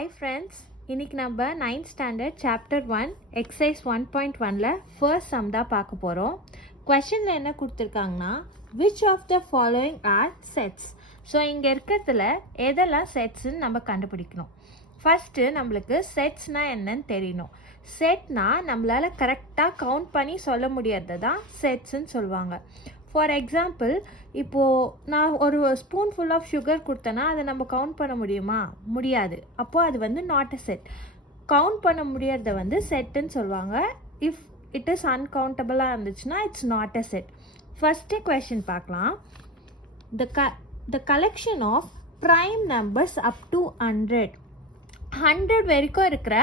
Hi friends, இன்னைக்கு நம்ம 9th standard chapter 1 exercise 1.1ல first sum தான் பார்க்க போறோம். questionல என்ன கொடுத்திருக்காங்கன்னா which of the following are sets? So இங்க இருக்கிறதுல எதெல்லாம் செட்ஸ்ன்னு நம்ம கண்டுபிடிக்கணும். ஃபர்ஸ்ட் நம்மளுக்கு செட்ஸ்னா என்னன்னு தெரியணும். செட்னா நம்மளால கரெக்டாக கவுண்ட் பண்ணி சொல்ல முடியாதது தான் செட்ஸ்ன்னு சொல்லுவாங்க. ஃபார் எக்ஸாம்பிள், இப்போது நான் ஒரு ஸ்பூன் ஃபுல் ஆஃப் சுகர் கொடுத்தேன்னா அதை நம்ம கவுண்ட் பண்ண முடியுமா? முடியாது. அப்போது அது வந்து நாட் அ செட். கவுண்ட் பண்ண முடியறத வந்து செட்டுன்னு சொல்லுவாங்க. இஃப் இட் இஸ் அன்கவுண்டபிளாக இருந்துச்சுன்னா it's not a set. First question பார்க்கலாம். The collection of prime numbers up to 100 வரைக்கும் இருக்கிற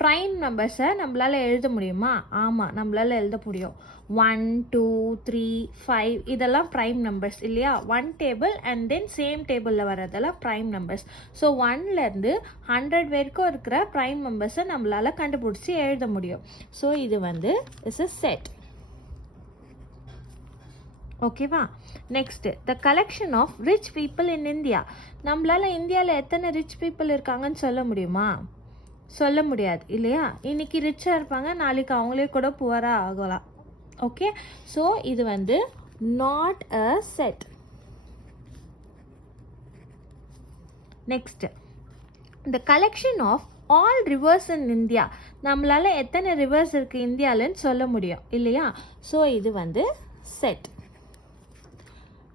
ப்ரைம் நம்பர்ஸை நம்மளால் எழுத முடியுமா? ஆமாம், நம்மளால் எழுத முடியும். 1, 2, 3, 5 இதெல்லாம் ப்ரைம் நம்பர்ஸ் இல்லையா? 1 டேபிள் அண்ட் தென் சேம் டேபிளில் வரதெல்லாம் ப்ரைம் நம்பர்ஸ். ஸோ 1லேருந்து 100 வரைக்கும் இருக்கிற ப்ரைம் நம்பர்ஸை நம்மளால் கண்டுபிடிச்சி எழுத முடியும். ஸோ இது வந்து இஸ் அ செட். ஓகேவா? Next, the collection of rich people in India. நம்மளால் இந்தியாவில் எத்தனை ரிச் பீப்புள் இருக்காங்கன்னு சொல்ல முடியுமா? சொல்ல முடியாது இல்லையா? இன்னைக்கு ரிச்சாக இருப்பாங்க, நாளைக்கு அவங்களே கூட புவராக ஆகலாம். ஓகே, ஸோ இது வந்து not a set. Next, the collection of all rivers in India. நம்மளால் எத்தனை ரிவர்ஸ் இருக்குது இந்தியாவில்னு சொல்ல முடியும் இல்லையா? ஸோ இது வந்து set.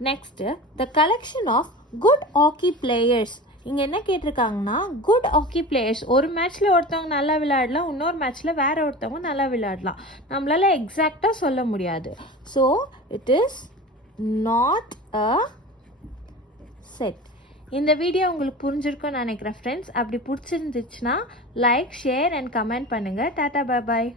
Next, the collection of good hockey players. இங்கே என்ன கேட்டிருக்காங்கன்னா குட் ஹாக்கி பிளேயர்ஸ். ஒரு மேட்ச்சில் ஒருத்தவங்க நல்லா விளையாடலாம், இன்னொரு மேட்ச்சில் வேற ஒருத்தவங்க நல்லா விளையாடலாம். நம்மளால் எக்ஸாக்டாக சொல்ல முடியாது. So it is not a set. இந்த வீடியோ உங்களுக்கு புரிஞ்சிருக்கும்னு நினைக்கிறேன் ஃப்ரெண்ட்ஸ். அப்படி பிடிச்சிருந்துச்சுன்னா லைக், ஷேர் அண்ட் கமெண்ட் பண்ணுங்கள். Tata, bye bye.